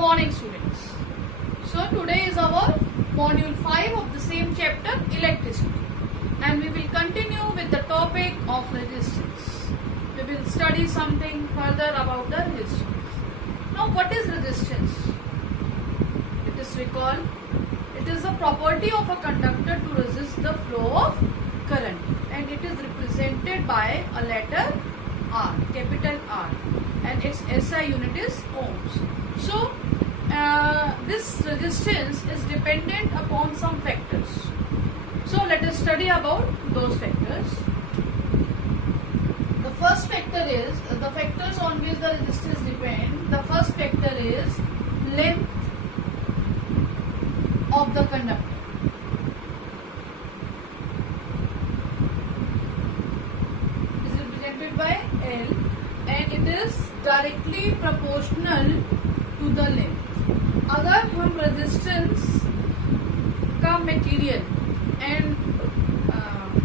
morning, students. So today is our module 5 of the same chapter, electricity, and we will continue with the topic of resistance. We will study something further about the resistance. Now, what is resistance? It is recall. It is a property of a conductor to resist the flow of current, and it is represented by a letter R, capital R, and its SI unit is ohms. So this resistance is dependent upon some factors. So let us study about those factors. The first factor is the factors on which the resistance depend. The first factor is length of the conductor. Is represented by L, and it is directly proportional to the length. अगर हम resistance का material and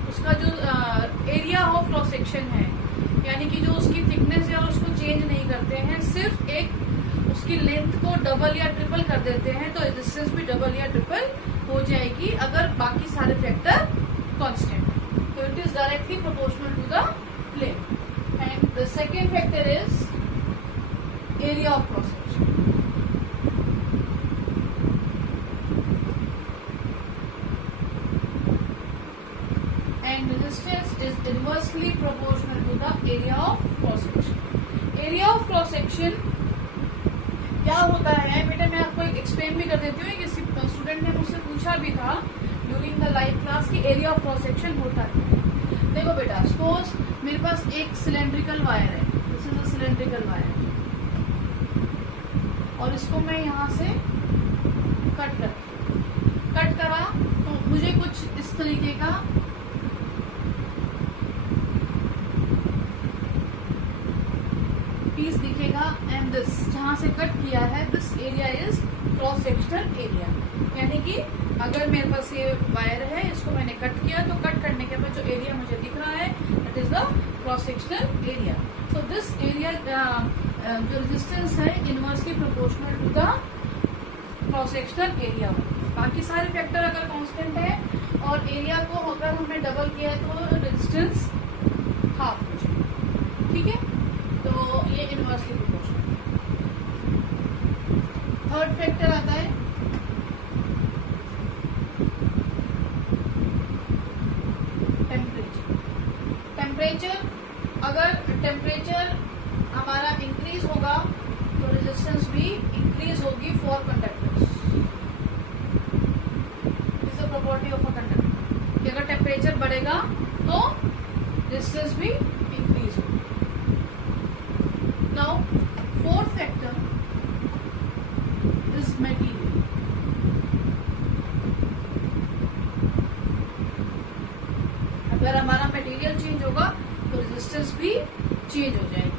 उसका जो area of cross section है, यानी कि जो उसकी थिकनेस है और उसको चेंज नहीं करते हैं, सिर्फ एक उसकी लेंथ को डबल या ट्रिपल कर देते हैं, तो रेजिस्टेंस भी डबल या ट्रिपल हो जाएगी अगर बाकी सारे फैक्टर कांस्टेंट है. तो it is directly proportional to the length. And the second factor is area of cross section. And resistance is inversely proportional to the area of cross section. Area of cross section क्या होता है बेटा, मैं आपको explain भी कर देती हूँ. किसी स्टूडेंट ने मुझसे पूछा भी था ड्यूरिंग द लाइव क्लास कि एरिया ऑफ क्रॉस सेक्शन होता है. देखो बेटा, सपोज मेरे पास एक सिलेंड्रिकल वायर है. This is a cylindrical wire, और इसको मैं यहाँ से कट करा, तो मुझे कुछ इस तरीके का पीस दिखेगा. एंड दिस जहां से कट किया है, this area is cross sectional area. यानी कि अगर मेरे पास ये वायर है, इसको मैंने कट किया, तो कट करने के बाद जो एरिया मुझे दिख रहा है, that is the cross sectional area. So this area जो रेजिस्टेंस है, inversely proportional to the cross sectional area. बाकी सारे फैक्टर अगर कांस्टेंट है और एरिया को अगर हमने डबल किया है, तो रेजिस्टेंस हाफ हो जाएगा. ठीक है, तो ये इनवर्सली प्रोपोर्शनल. थर्ड फैक्टर आता है टेम्परेचर. टेम्परेचर, अगर टेम्परेचर हमारा इंक्रीज होगा तो रेजिस्टेंस भी इंक्रीज होगी for conductors. Is the property of a conductor कि अगर टेम्परेचर बढ़ेगा तो रेजिस्टेंस भी इंक्रीज होगी. Now, fourth factor is material. अगर हमारा मटेरियल चेंज होगा तो रेजिस्टेंस भी चेंज हो जाएगी.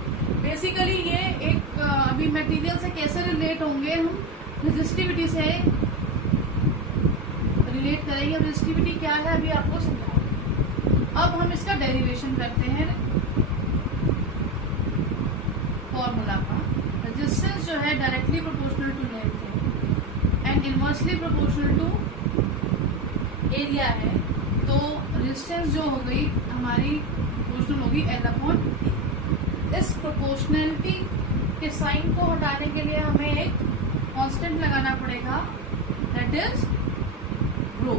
बेसिकली ये एक अभी मटेरियल से कैसे रिलेट होंगे, हम रेजिस्टिविटी से रिलेट करेंगे. रेजिस्टिविटी क्या है अभी आपको समझाऊंगा. अब हम इसका डेरिवेशन करते हैं फॉर्मूला का. रेजिस्टेंस जो है डायरेक्टली प्रोपोर्शनल टू लेंथ है and inversely proportional to area है. तो रेजिस्टेंस जो हो गई हमारी प्रोपोर्शनल होगी L/A. इस प्रोपोर्शनलिटी के साइन को हटाने के लिए हमें एक कांस्टेंट लगाना पड़ेगा, that is rho.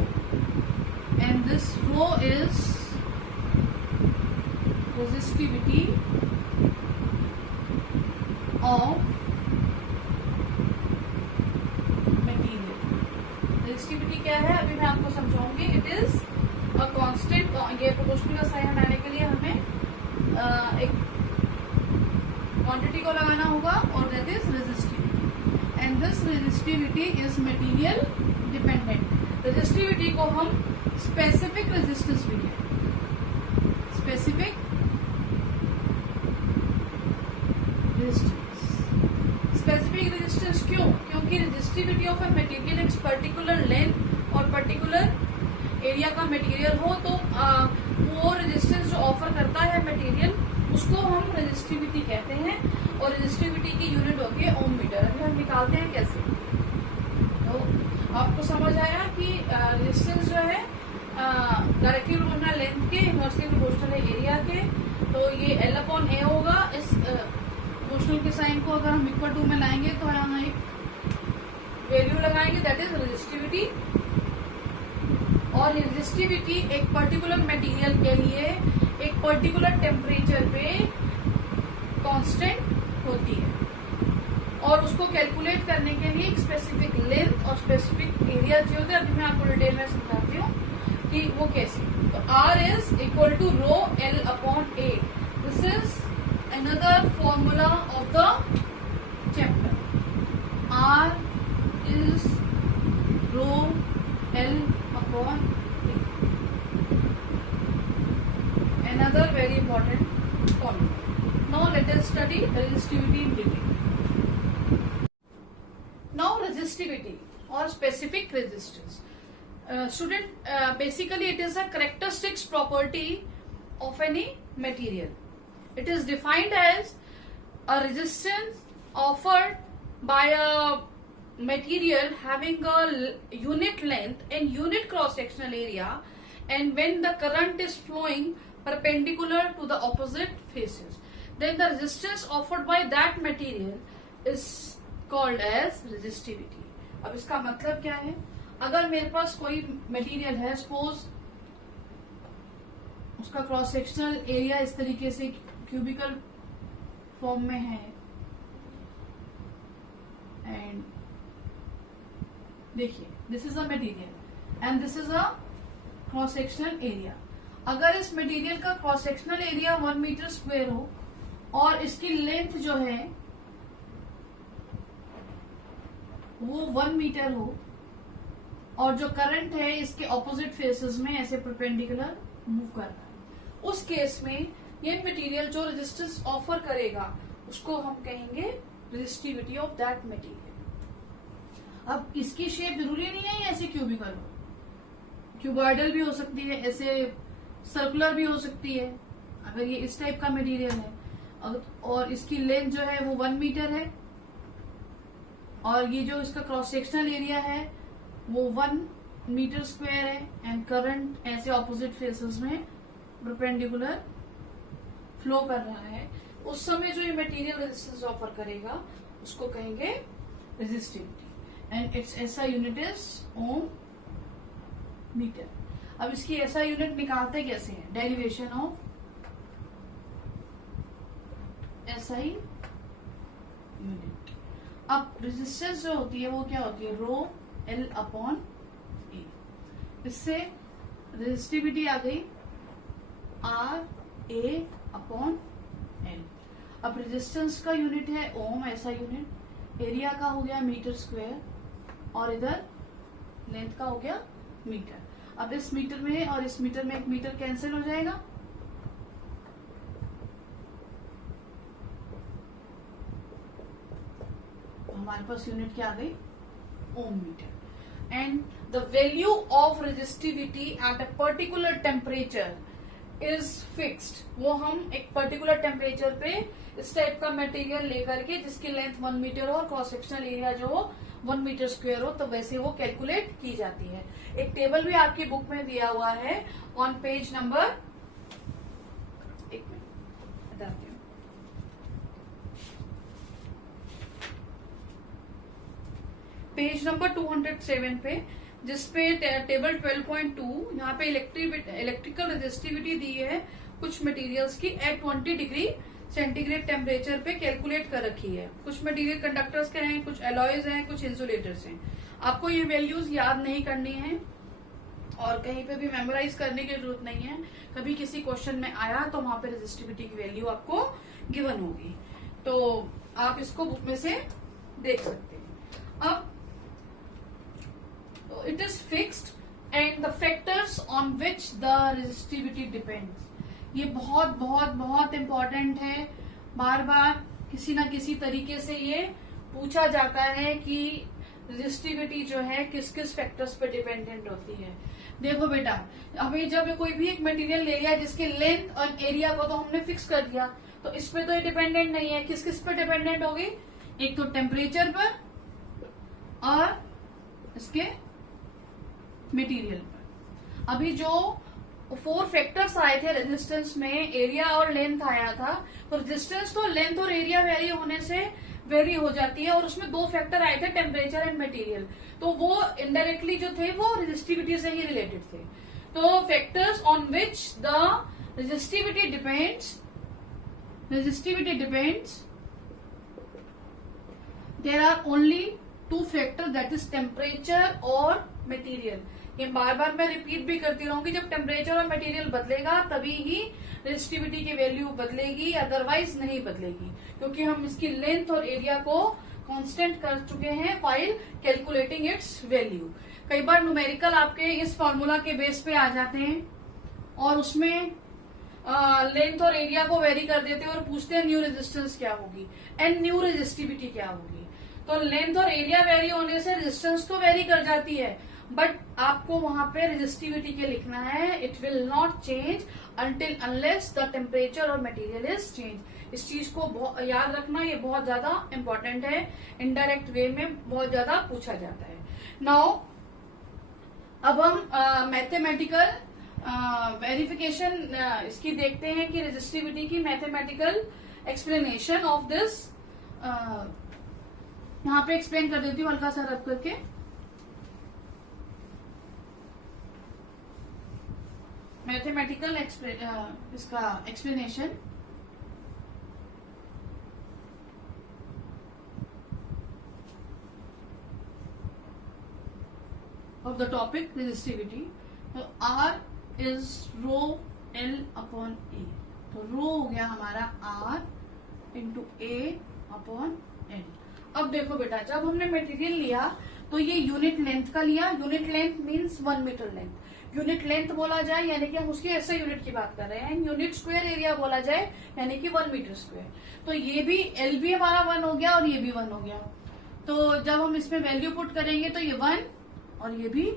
And this rho is resistivity of material. Resistivity क्या है अभी मैं आपको समझाऊंगी. It is a constant. ये प्रोपोर्शनल का साइन हटाने के लिए हमें एक क्वांटिटी को लगाना होगा, और that is resistivity. And this resistivity is material dependent. Resistivity को हम स्पेसिफिक रेजिस्टेंस भी कहते हैं. स्पेसिफिक स्पेसिफिक रेजिस्टेंस क्यों? क्योंकि रेजिस्टिविटी ऑफ अ मटेरियल एक पर्टिकुलर लेंथ और पर्टिकुलर एरिया का मटेरियल हो, तो वो रेजिस्टेंस जो ऑफर करता है मटेरियल, उसको हम रेजिस्टिविटी कहते हैं और रेजिस्टिविटी की यूनिट होती है ओम मीटर। अभी हम निकालते हैं कैसे। तो आपको समझ आया कि रेजिस्टेंस जो है डायरेक्टली प्रोपोर्शनल लेंथ के इनवर्सली प्रोपोर्शनल है एरिया के। तो ये L/A होगा। इस प्रोपोर्शनल के साइन को अगर हम इक्वल टू में लाएंगे तो यहाँ एक वैल्यू लगाएंगे, दैट इज रेजिस्टिविटी। और रेजिस्टिविटी एक पर्टिकुलर मटेरियल के लिए एक पर्टिकुलर टेम्परेचर पे कांस्टेंट होती है और उसको कैलकुलेट करने के लिए एक स्पेसिफिक लेंथ और स्पेसिफिक एरिया चाहिए होता है। अभी मैं आपको डिटेल में समझाती हूँ कि वो कैसे। तो R is equal to rho L/A। This is another formula of the chapter. R is rho L/A. Another very important formula. Now let us study resistivity in detail. Now resistivity or specific resistance. Student, basically it is a characteristics property of any material. It is defined as a resistance offered by a material having a unit length and unit cross sectional area, and when the current is flowing perpendicular to the opposite faces, then the resistance offered by that material is called as resistivity. अब इसका मतलब क्या है? अगर मेरे पास कोई material है, suppose उसका क्रॉस सेक्शनल एरिया इस तरीके से क्यूबिकल फॉर्म में है एंड देखिए this is a material and this is a cross sectional area. अगर इस मटेरियल का cross sectional area 1 meter square हो और इसकी लेंथ जो है वो 1 मीटर हो और जो करंट है इसके ऑपोजिट फेसेस में ऐसे परपेंडिकुलर मूव कर रहा है, उस केस में ये मटेरियल जो रेजिस्टेंस ऑफर करेगा उसको हम कहेंगे रेजिस्टिविटी ऑफ दैट मटेरियल। अब इसकी शेप जरूरी नहीं है ऐसे क्यूबिकल हो, क्यूबॉइडल भी हो सकती है, ऐसे सर्कुलर भी हो सकती है अगर ये इस टाइप का मटेरियल है और इसकी लेंथ जो है वो 1 मीटर है और ये जो इसका क्रॉस सेक्शनल एरिया है वो 1 मीटर स्क्वायर है एंड करंट ऐसे ऑपोजिट फेसेस में परपेंडिकुलर फ्लो कर रहा है। उस समय जो ये मटेरियल रेजिस्टेंस ऑफर करेगा उसको कहेंगे रेजिस्टिविटी एंड इट्स ऐसा यूनिट इज ओम मीटर। अब इसकी ऐसा यूनिट निकालते कैसे हैं? Derivation of SI unit. अब रेजिस्टेंस जो होती है वो क्या होती है? रो L/A। इससे रेजिस्टिविटी आ गई RA/L। अब रेजिस्टेंस का यूनिट है ओम, ऐसा यूनिट। एरिया का हो गया मीटर स्क्वायर और इधर लेंथ का हो गया मीटर। अब इस मीटर में और इस मीटर में एक मीटर कैंसिल हो जाएगा हमारे पास यूनिट क्या आ गई? Ohm metre. And the value of resistivity at a particular temperature is fixed. वो हम एक पर्टिकुलर टेम्परेचर पे इस टाइप का मटेरियल लेकर के जिसकी लेंथ 1 मीटर हो और क्रॉस सेक्शनल एरिया जो हो 1 मीटर स्क्वायर हो, तो वैसे वो कैलकुलेट की जाती है। एक टेबल भी आपकी बुक में दिया हुआ है ऑन पेज नंबर, एक मिनट बताती हूँ, पेज नंबर 207 पे, जिसपे टेबल 12.2 यहाँ पे इलेक्ट्रिकल रेजिस्टिविटी दी है कुछ मटेरियल्स की एट 20 डिग्री सेंटीग्रेड टेम्परेचर पे कैलकुलेट कर रखी है। कुछ मटेरियल कंडक्टर्स के हैं, कुछ एलॉयज हैं, कुछ इंसुलेटर्स हैं। आपको ये वैल्यूज याद नहीं करनी है और कहीं पे भी मेमोराइज करने की जरूरत नहीं है। कभी किसी क्वेश्चन में आया तो वहां पे रेजिस्टिविटी की वैल्यू आपको गिवन होगी, तो आप इसको बुक में से देख सकते हैं। अब it is fixed and the factors on which the resistivity depends, ये बहुत बहुत बहुत इम्पोर्टेंट है। बार बार किसी ना किसी तरीके से ये पूछा जाता है कि रेजिस्टिविटी जो है किस किस फैक्टर्स पे डिपेंडेंट होती है। देखो बेटा, अभी जब कोई भी एक मटेरियल ले लिया जिसके लेंथ और एरिया को तो हमने फिक्स कर दिया, तो इस पे तो ये डिपेंडेंट नहीं है। किस किस पे डिपेंडेंट होगी? एक तो टेम्परेचर पर और इसके मटेरियल पर। अभी जो 4 फैक्टर्स आए थे रेजिस्टेंस में, एरिया और लेंथ आया था, तो रेजिस्टेंस तो लेंथ और एरिया वेरी होने से वेरी हो जाती है, और उसमें 2 फैक्टर आए थे टेम्परेचर एंड मटेरियल, तो वो इनडायरेक्टली जो थे वो रेजिस्टिविटी से ही रिलेटेड थे। तो factors on which the resistivity depends, there are only 2 factor, that is temperature और मटेरियल। ये बार बार मैं रिपीट भी करती रहूंगी, जब टेम्परेचर और मटेरियल बदलेगा तभी ही रेजिस्टिविटी की वैल्यू बदलेगी, अदरवाइज नहीं बदलेगी, क्योंकि हम इसकी लेंथ और एरिया को कांस्टेंट कर चुके हैं व्हाइल कैलकुलेटिंग इट्स वैल्यू। कई बार न्यूमेरिकल आपके इस फॉर्मूला के बेस पे आ जाते हैं और उसमें लेंथ और एरिया को वेरी कर देते हैं और पूछते हैं न्यू रेजिस्टेंस क्या होगी एंड न्यू रेजिस्टिविटी क्या होगी। तो लेंथ और एरिया वेरी होने से रेजिस्टेंस तो वेरी कर जाती है, बट आपको वहां पे रेजिस्टिविटी के लिखना है, it will not change until unless the temperature और मटेरियल इज चेंज। इस चीज को याद रखना, ये बहुत ज्यादा इंपॉर्टेंट है, इनडायरेक्ट वे में बहुत ज्यादा पूछा जाता है। नाउ अब हम मैथमेटिकल वेरिफिकेशन इसकी देखते हैं कि रेजिस्टिविटी की मैथमेटिकल एक्सप्लेनेशन ऑफ दिस। यहाँ पे एक्सप्लेन कर देती हूँ हल्का सा रब करके। मैथमेटिकल इसका explanation of the topic resistivity. तो R is rho L upon A, तो रो हो गया हमारा R into A upon L। अब देखो बेटा, जब हमने मटेरियल लिया तो ये यूनिट लेंथ का लिया, unit length means 1 meter length. Unit length बोला जाए यानी कि हम उसकी ऐसे यूनिट की बात कर रहे हैं। यूनिट स्क्वायर एरिया बोला जाए यानी कि 1 मीटर स्क्वायर। तो ये भी L भी हमारा 1 हो गया और ये भी 1 हो गया। तो जब हम इसमें वैल्यू पुट करेंगे तो ये 1 और ये भी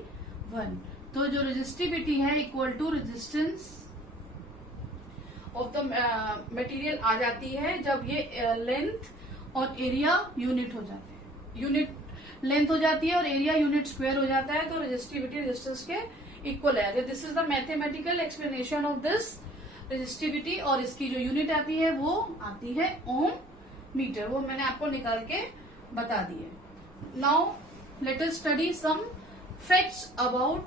1, तो जो रेजिस्टिविटी है equal to resistance of the material आ जाती है जब ये लेंथ और एरिया यूनिट हो जाते हैं। यूनिट लेंथ हो जाती है और एरिया यूनिट स्क्वायर हो जाता है, तो रेजिस्टिविटी रेजिस्टेंस के इक्वल है। This is the mathematical explanation of this resistivity, और इसकी जो यूनिट आती है वो आती है ओम मीटर, वो मैंने आपको निकाल के बता दी है। Now let us study some facts about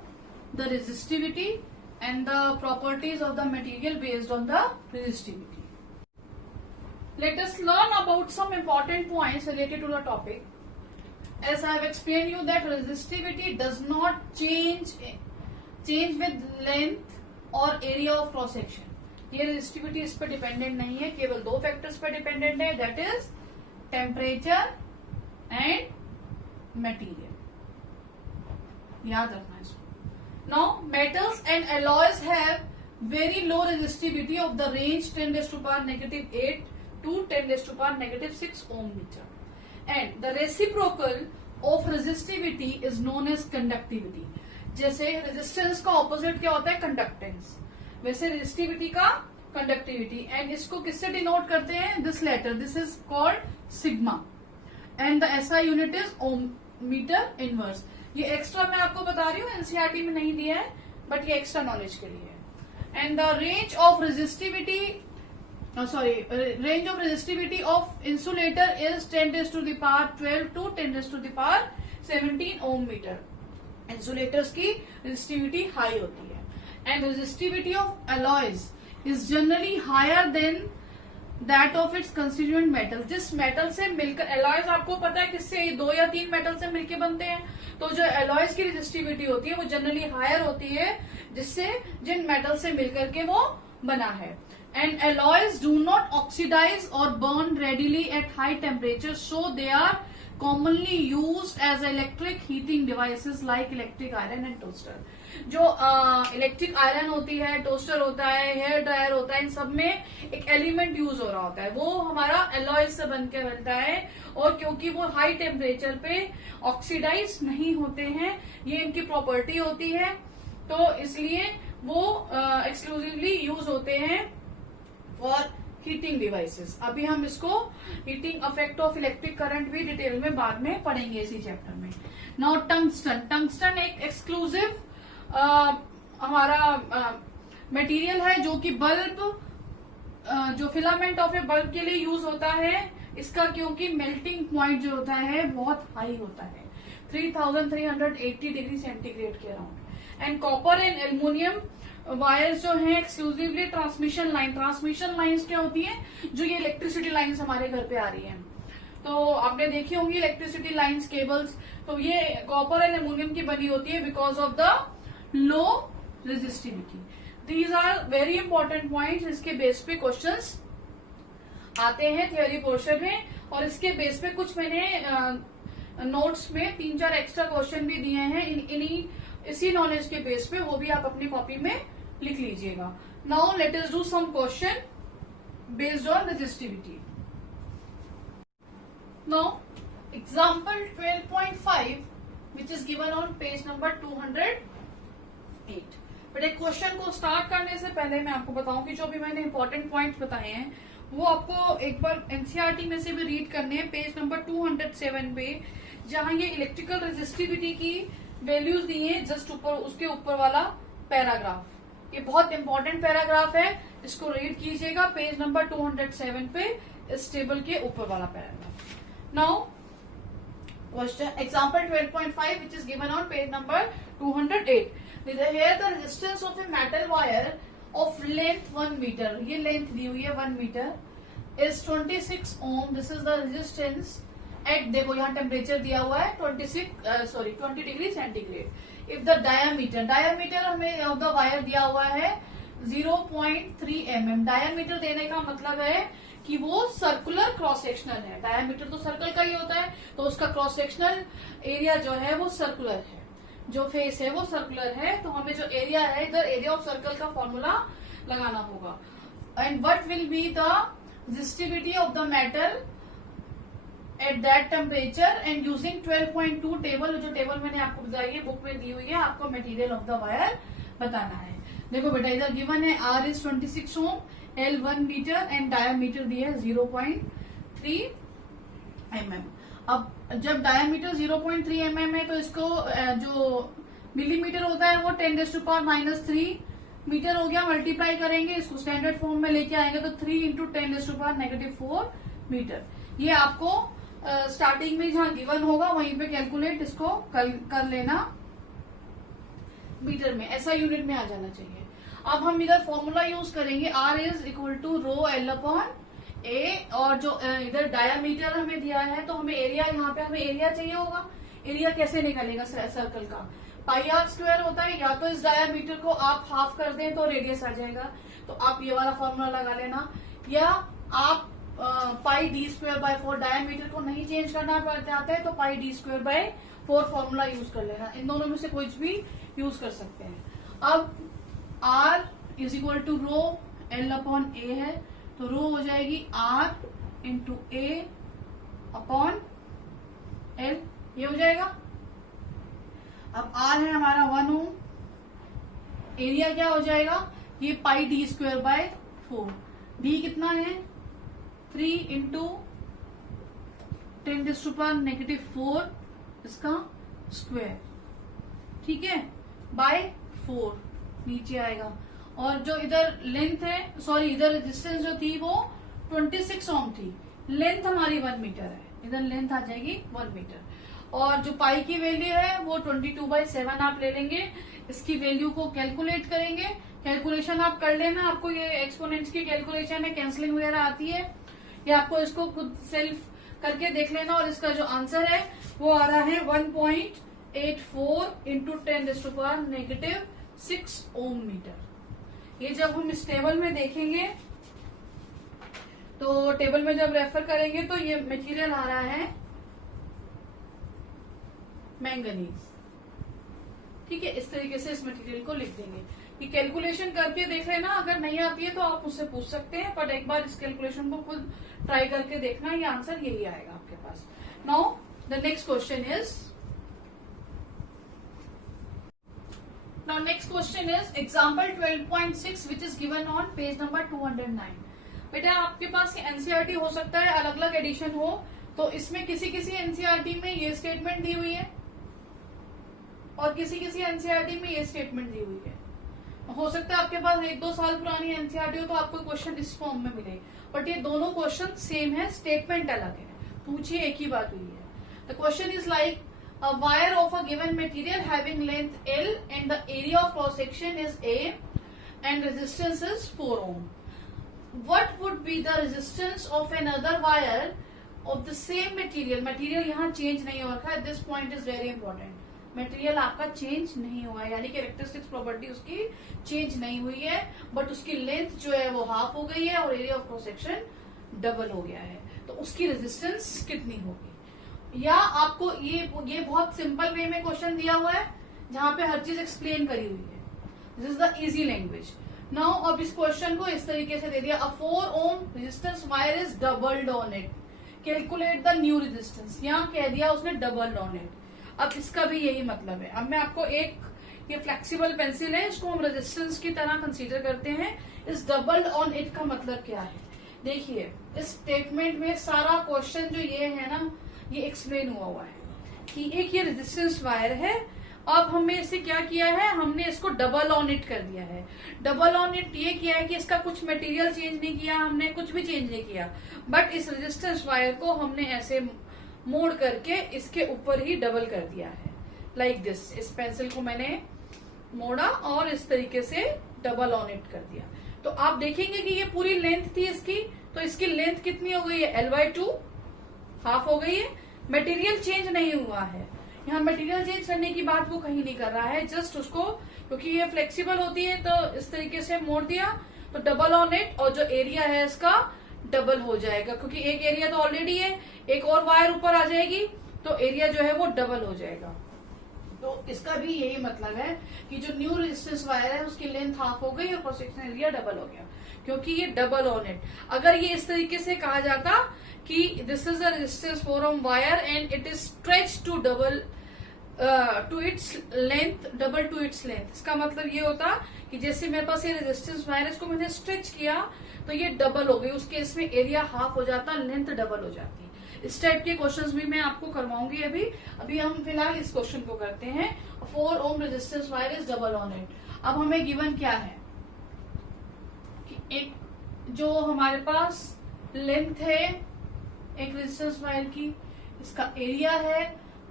the resistivity and the properties of the material based on the resistivity. Let us learn about some important points related to the topic. As I have explained you that resistivity does not change with length or area of cross section. ये resistivity इस पर dependent नहीं है, केवल 2 factors पर dependent है, that is temperature and material. याद रखना इसको। Now metals and alloys have very low resistivity of the range 10 raised to power -8 to 10 raised to power -6 ohm meter, and the reciprocal of resistivity is known as conductivity. जैसे resistance का opposite क्या होता है? Conductance. वैसे resistivity का conductivity, and इसको किससे denote करते हैं? This letter, this is called sigma, and the SI unit is ohm meter inverse. ये एक्स्ट्रा मैं आपको बता रही हूँ, एनसीईआरटी में नहीं दिया है, बट ये एक्स्ट्रा नॉलेज के लिए है। And the range of resistivity range of resistivity of insulator is 10 raised to the power 12 to 10 raised to the power 17 ohm meter. Insulators की रेजिस्टिविटी हाई होती है, and resistivity of alloys is generally higher than that of its constituent metal. जिस metal से मिलकर, alloys आपको पता है किससे 2 या 3 मेटल से मिलकर बनते हैं, तो जो एलॉयज की रेजिस्टिविटी होती है वो जनरली हायर होती है जिससे जिन मेटल से मिलकर के वो बना है। And alloys do not oxidise और burn readily at high temperature, so they are commonly used as electric heating devices like electric iron and toaster. जो इलेक्ट्रिक आयरन होती है, टोस्टर होता है, हेयर ड्रायर होता है, इन सब में एक एलिमेंट यूज हो रहा होता है, वो हमारा एलॉय से बनकर बनता है, और क्योंकि वो हाई टेम्परेचर पे ऑक्सीडाइज नहीं होते हैं, ये इनकी प्रॉपर्टी होती है, तो इसलिए वो एक्सक्लूसिवली यूज होते हैं फॉर हीटिंग डिवाइसेस। अभी हम इसको heating effect of electric current भी डिटेल में बाद में पढ़ेंगे इसी चैप्टर में। नाउ टंगस्टन, टंगस्टन एक एक्सक्लूसिव हमारा मटेरियल है जो कि बल्ब जो फिलामेंट ऑफ ए बल्ब के लिए यूज होता है। इसका क्योंकि मेल्टिंग पॉइंट जो होता है बहुत हाई होता है, 3380 डिग्री सेंटीग्रेड के around. And copper and aluminium wires जो है exclusively transmission line, transmission lines क्या होती है, जो ये इलेक्ट्रिसिटी लाइंस हमारे घर पे आ रही है, तो आपने देखी होंगी इलेक्ट्रिसिटी लाइंस, केबल्स, तो ये कॉपर एंड एल्युमिनियम की बनी होती है because of the low resistivity. These are very important points, इसके बेस पे क्वेश्चंस आते हैं थियोरी पोर्शन में, और इसके बेस पे कुछ मैंने नोट्स में 3-4 एक्स्ट्रा क्वेश्चन भी दिए हैं इसी नॉलेज के बेस पे, वो भी आप अपनी कॉपी में लिख लीजिएगा। Now let us do some question based on resistivity. Now example 12.5 which is given on page number 208। But एक क्वेश्चन को स्टार्ट करने से पहले मैं आपको बताऊं कि जो भी मैंने इंपॉर्टेंट पॉइंट्स बताए हैं वो आपको एक बार एनसीईआरटी में से भी रीड करने हैं, पेज नंबर 207 पे, जहां ये इलेक्ट्रिकल रेजिस्टिविटी की वैल्यूज दी हैं जस्ट ऊपर, उसके ऊपर वाला पैराग्राफ। ये बहुत इंपॉर्टेंट पैराग्राफ है, इसको रीड कीजिएगा, पेज नंबर 207 पे इस टेबल के ऊपर वाला paragraph. Now question example 12.5 which is given on page number 208। Here the resistance of a metal wire of length 1 meter, ये लेंथ दी हुई है 1 meter, is 26 ohm। This is the resistance at, देखो यहाँ टेम्परेचर दिया हुआ है 20 degree centigrade. If the diameter हमें ऑफ द वायर दिया हुआ है 0.3 mm। डायामीटर देने का मतलब है कि वो सर्कुलर क्रॉस सेक्शनल है, डायामीटर तो सर्कल का ही होता है, तो उसका क्रॉस सेक्शनल एरिया जो है वो सर्कुलर है, जो फेस है वो सर्कुलर है, तो हमें जो एरिया है इधर एरिया ऑफ सर्कल का फॉर्मूला लगाना होगा। And what will be the resistivity of the metal at that temperature and using 12.2 table, जो टेबल मैंने आपको बताई है बुक में दी हुई है, आपको मटेरियल ऑफ द वायर बताना है। देखो बेटा इधर गिवन है R is 26 ohm, L 1 meter and diameter दिया है 0.3 mm। अब जब डायामीटर 0.3 mm है तो इसको जो मिलीमीटर होता है वो 10⁻³ मीटर हो गया, मल्टीप्लाई करेंगे, इसको स्टैंडर्ड फॉर्म में लेके आएंगे तो 3 × 10⁻⁴ मीटर। ये आपको स्टार्टिंग में जहां गिवन होगा वहीं पे कैलकुलेट इसको कर लेना मीटर में, ऐसा यूनिट में आ जाना चाहिए। अब हम इधर फॉर्मूला यूज करेंगे, R is equal to rho L upon A, और जो इधर डायामीटर हमें दिया है तो हमें एरिया, यहाँ पे हमें एरिया चाहिए होगा। एरिया कैसे निकलेगा सर्कल का, πr² होता है, या तो इस डायामीटर को आप हाफ कर दें तो रेडियस आ जाएगा, तो आप ये वाला फॉर्मूला लगा लेना, या आप πd²/4, डायामीटर को नहीं चेंज करना पड़ जाता है तो πd²/4 फॉर्मूला यूज कर लेना, इन दोनों में से कुछ भी यूज कर सकते हैं। अब R is equal to rho L upon A है, तो रो हो जाएगी R into A upon L, ये हो जाएगा। अब R है हमारा 1 ओम, एरिया क्या हो जाएगा, ये πd²/4, D कितना है 3 × 10⁻⁴ इसका स्क्वायर, ठीक है, बाय 4 नीचे आएगा। और जो इधर लेंथ है, सॉरी इधर रेजिस्टेंस जो थी वो 26 ओम थी, लेंथ हमारी 1 मीटर है, इधर लेंथ आ जाएगी 1 मीटर, और जो पाई की वैल्यू है वो 22/7 आप ले लेंगे, इसकी वैल्यू को कैलकुलेट करेंगे, कैलकुलेशन आप कर लेना, आपको ये एक्सपोनेंट्स की कैलकुलेशन है, कैंसलिंग वगैरह आती है, ये आपको इसको खुद सेल्फ करके देख लेना, और इसका जो आंसर है वो आ रहा है 1.84 × 10⁻⁶ ओम मीटर। ये जब हम इस टेबल में देखेंगे तो टेबल में जब रेफर करेंगे तो ये मटेरियल आ रहा है मैंगनीज, ठीक है, इस तरीके से इस मटेरियल को लिख देंगे। ये कैलकुलेशन करके देख लेना, अगर नहीं आती है तो आप मुझसे पूछ सकते हैं, पर एक बार इस कैलकुलेशन को खुद ट्राई करके देखना, ये आंसर यही आएगा आपके पास। Now the next question is, now next question is example 12.6 which is given on page number 209। बेटा आपके पास एनसीईआरटी हो सकता है अलग अलग एडिशन हो, तो इसमें किसी किसी एनसीईआरटी में ये स्टेटमेंट दी हुई है और किसी किसी एनसीईआरटी में ये स्टेटमेंट दी हुई है। हो सकता है आपके पास 1-2 साल पुरानी एनसीईआरटी हो तो आपको क्वेश्चन इस फॉर्म में मिले, बट ये दोनों क्वेश्चन सेम है, स्टेटमेंट अलग है, पूछिए एक ही बात हुई है। The question is like a wire of a given material having length L and the area of cross section is A and resistance is 4 ohm. What would be the resistance of another wire of the same material? Material यहाँ change नहीं हो रखा है, this point is very important. Material आपका change नहीं हुआ है, यानी कैरेक्टरिस्टिक्स प्रॉपर्टी उसकी चेंज नहीं हुई है, बट उसकी लेंथ जो है वो हाफ हो गई है और area of cross section double हो गया है, तो उसकी रेजिस्टेंस कितनी होगी। या आपको ये बहुत सिंपल वे में क्वेश्चन दिया हुआ है जहां पे हर चीज एक्सप्लेन करी हुई है, this is the easy language. Now अब इस क्वेश्चन को इस तरीके से दे दिया, अ 4 ohm resistance wire is doubled on it, calculate the new resistance, यहाँ कह दिया उसने डबल्ड ऑन इट। अब इसका भी यही मतलब है। अब मैं आपको ये फ्लेक्सिबल पेंसिल है, इसको हम रेजिस्टेंस की तरह कंसीडर करते हैं। इस डबल्ड ऑन इट का मतलब क्या है, देखिए इस स्टेटमेंट में सारा क्वेश्चन जो ये है ना, ये एक्सप्लेन हुआ है कि एक ये रेजिस्टेंस वायर है, अब हमने इसे क्या किया है, हमने इसको डबल ऑन इट कर दिया है। डबल ऑन इट ये किया है कि इसका कुछ मटेरियल चेंज नहीं किया, हमने कुछ भी चेंज नहीं किया, बट इस रेजिस्टेंस वायर को हमने ऐसे मोड़ करके इसके ऊपर ही डबल कर दिया है, लाइक दिस। इस पेंसिल को मैंने मोड़ा और इस तरीके से डबल ऑन इट कर दिया, तो आप देखेंगे कि ये पूरी लेंथ थी इसकी, तो इसकी लेंथ कितनी हो गई है, L/2 हाफ हो गई है। मटेरियल चेंज नहीं हुआ है, यहाँ मटेरियल चेंज करने की बात वो कहीं नहीं कर रहा है, जस्ट उसको क्योंकि ये फ्लेक्सिबल होती है तो इस तरीके से मोड़ दिया, तो डबल ऑन इट, और जो एरिया है इसका डबल हो जाएगा, क्योंकि एक एरिया तो ऑलरेडी है, एक और वायर ऊपर आ जाएगी तो एरिया जो है वो डबल हो जाएगा। तो इसका भी यही मतलब है कि जो न्यू रेजिस्टेंस वायर है उसकी लेंथ हाफ हो गई और क्रॉस सेक्शन एरिया डबल हो गया, क्योंकि ये डबल ऑन इट। अगर ये इस तरीके से कहा जाता कि this is the resistance 4 ohm wire and it is stretch to double to its length, double to its length, इसका मतलब ये होता कि जैसे मेरे पास ये रेजिस्टेंस वायर, इसको मैंने स्ट्रेच किया तो ये डबल हो गई, उस केस में एरिया हाफ हो जाता, लेंथ डबल हो जाती। इस टाइप के क्वेश्चंस भी मैं आपको करवाऊंगी। अभी हम फिलहाल इस क्वेश्चन को करते हैं, 4 ohm resistance wire is double on it. अब हमें गिवन क्या है कि एक जो हमारे पास लेंथ है एक रेजिस्टेंस वायर की, इसका एरिया है,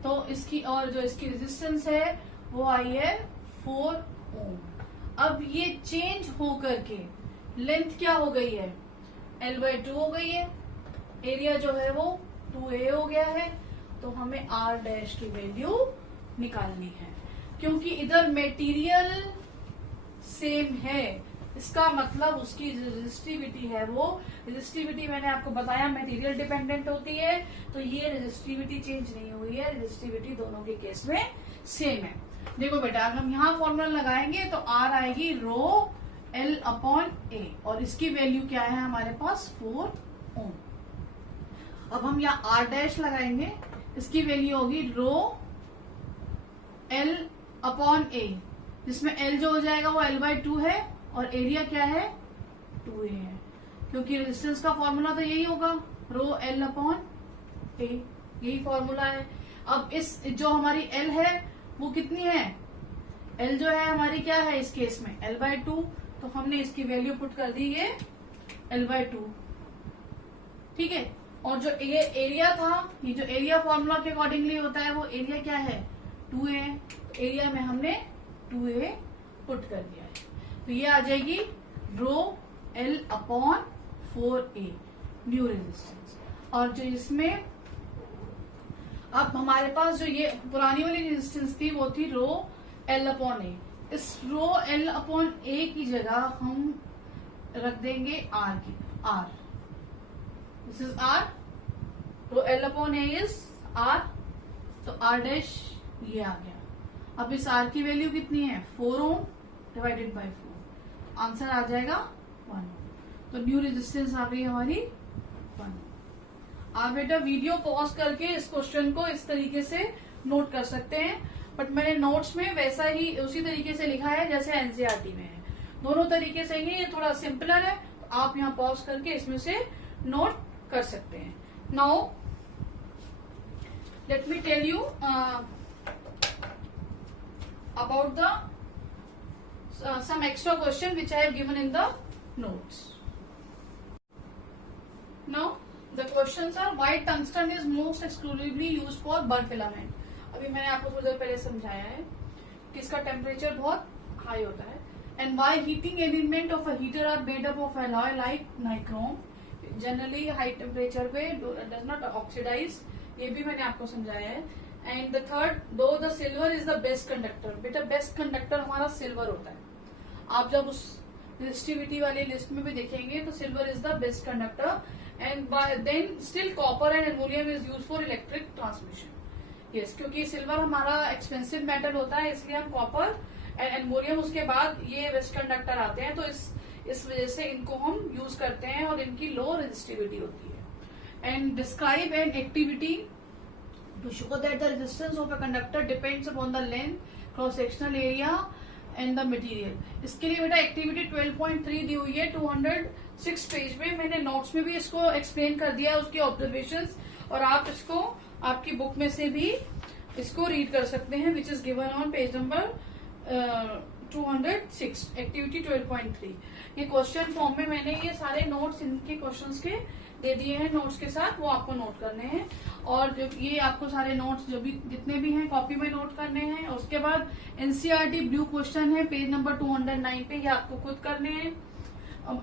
तो इसकी और जो इसकी रेजिस्टेंस है वो आई है 4 ohm। अब ये चेंज हो करके लेंथ क्या हो गई है, L/2 हो गई है, एरिया जो है वो 2A हो गया है, तो हमें R डैश की वैल्यू निकालनी है, क्योंकि इधर मेटीरियल सेम है, इसका मतलब उसकी रेजिस्टिविटी है वो रेजिस्टिविटी मैंने आपको बताया मटेरियल डिपेंडेंट होती है, तो ये रेजिस्टिविटी चेंज नहीं हुई है, रेजिस्टिविटी दोनों के केस में सेम है। देखो बेटा अगर हम यहाँ फॉर्मूला लगाएंगे तो R आएगी रो L/A और इसकी वैल्यू क्या है हमारे पास 4 ohm। अब हम यहाँ R डैश लगाएंगे, इसकी वैल्यू होगी रो L/A, जिसमें L जो हो जाएगा वो L/2 है और एरिया क्या है 2A है, क्योंकि रेजिस्टेंस का फॉर्मूला तो यही होगा रो L/A, यही फॉर्मूला है। अब इस जो हमारी L है वो कितनी है, L जो है हमारी क्या है इस केस में L/2, तो हमने इसकी वैल्यू पुट कर दी है L/2, ठीक है। और जो ये एरिया था, ये जो एरिया फॉर्मूला के अकॉर्डिंगली होता है वो एरिया क्या है 2A, एरिया में हमने 2A पुट कर दिया है, तो ये आ जाएगी रो L/4A न्यू रेजिस्टेंस। और जो इसमें अब हमारे पास जो ये पुरानी वाली रेजिस्टेंस थी वो थी रो L/A, इस रो L/A की जगह हम रख देंगे R की, R, this is R, rho L/A is R, तो R डैश ये आ गया। अब इस R की वैल्यू कितनी है 4 ohm डिवाइडेड बाय 4, आंसर आ जाएगा 1 ohm, तो न्यू रेजिस्टेंस आ गई हमारी 1 ohm। आप बेटा वीडियो पॉज करके इस क्वेश्चन को इस तरीके से नोट कर सकते हैं, बट मैंने नोट्स में वैसा ही उसी तरीके से लिखा है जैसे एनसीईआरटी में है, दोनों तरीके से ही, ये थोड़ा सिंपलर है आप यहाँ पॉज करके इसमें से नोट कर सकते हैं. Now let me tell you about the some extra question which I have given in the notes. Now the questions are why tungsten is most exclusively used for bulb filament. अभी मैंने आपको थोड़ी देर पहले समझाया है कि इसका टेम्परेचर बहुत हाई होता है. And why heating element of a heater are made up of alloy like nichrome. Generally high temperature पे does not oxidize. ये भी मैंने आपको समझाया है. एंड द थर्ड, दो the silver is the best conductor. बेटा बेस्ट कंडक्टर हमारा सिल्वर होता है. आप जब उस रेजिस्टिविटी वाली लिस्ट में भी देखेंगे तो silver is the best conductor. And then still copper and aluminium is use for electric transmission. Yes, क्योंकि सिल्वर हमारा एक्सपेंसिव मेटल होता है इसलिए हम कॉपर एंड एल्यूमिनियम उसके बाद ये बेस्ट कंडक्टर आते हैं. तो इस वजह से इनको हम यूज करते हैं और इनकी लो रेजिस्टिविटी होती है. And describe an activity to show that the resistance of a conductor depends upon the length, cross sectional area and the material. इसके लिए बेटा एक्टिविटी 12.3 दी हुई है 206 पेज में. मैंने नोट्स में भी इसको एक्सप्लेन कर दिया उसकी ऑब्जर्वेशंस, और आप इसको आपकी बुक में से भी इसको रीड कर सकते हैं, which is given on page number 206 activity 12.3. ये क्वेश्चन फॉर्म में मैंने ये सारे नोट्स इनके क्वेश्चंस के दे दिए हैं नोट्स के साथ, वो आपको नोट करने हैं. और जो ये आपको सारे नोट्स जो भी जितने भी हैं कॉपी में नोट करने हैं. उसके बाद एनसीईआरटी ब्लू क्वेश्चन है पेज नंबर 209 पे, ये आपको खुद करने हैं.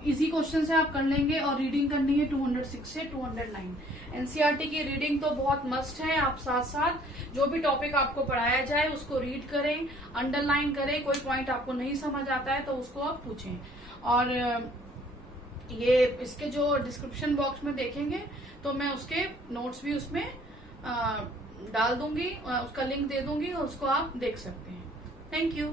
इजी क्वेश्चन है, आप कर लेंगे. और रीडिंग करनी है 206 से 209. एनसीईआरटी की रीडिंग तो बहुत मस्ट है. आप साथ साथ जो भी टॉपिक आपको पढ़ाया जाए उसको रीड करें, अंडरलाइन करें. कोई पॉइंट आपको नहीं समझ आता है तो उसको आप पूछें. और ये इसके जो डिस्क्रिप्शन बॉक्स में देखेंगे तो मैं उसके नोट्स भी उसमें डाल दूंगी, उसका लिंक दे दूंगी और उसको आप देख सकते हैं. Thank you.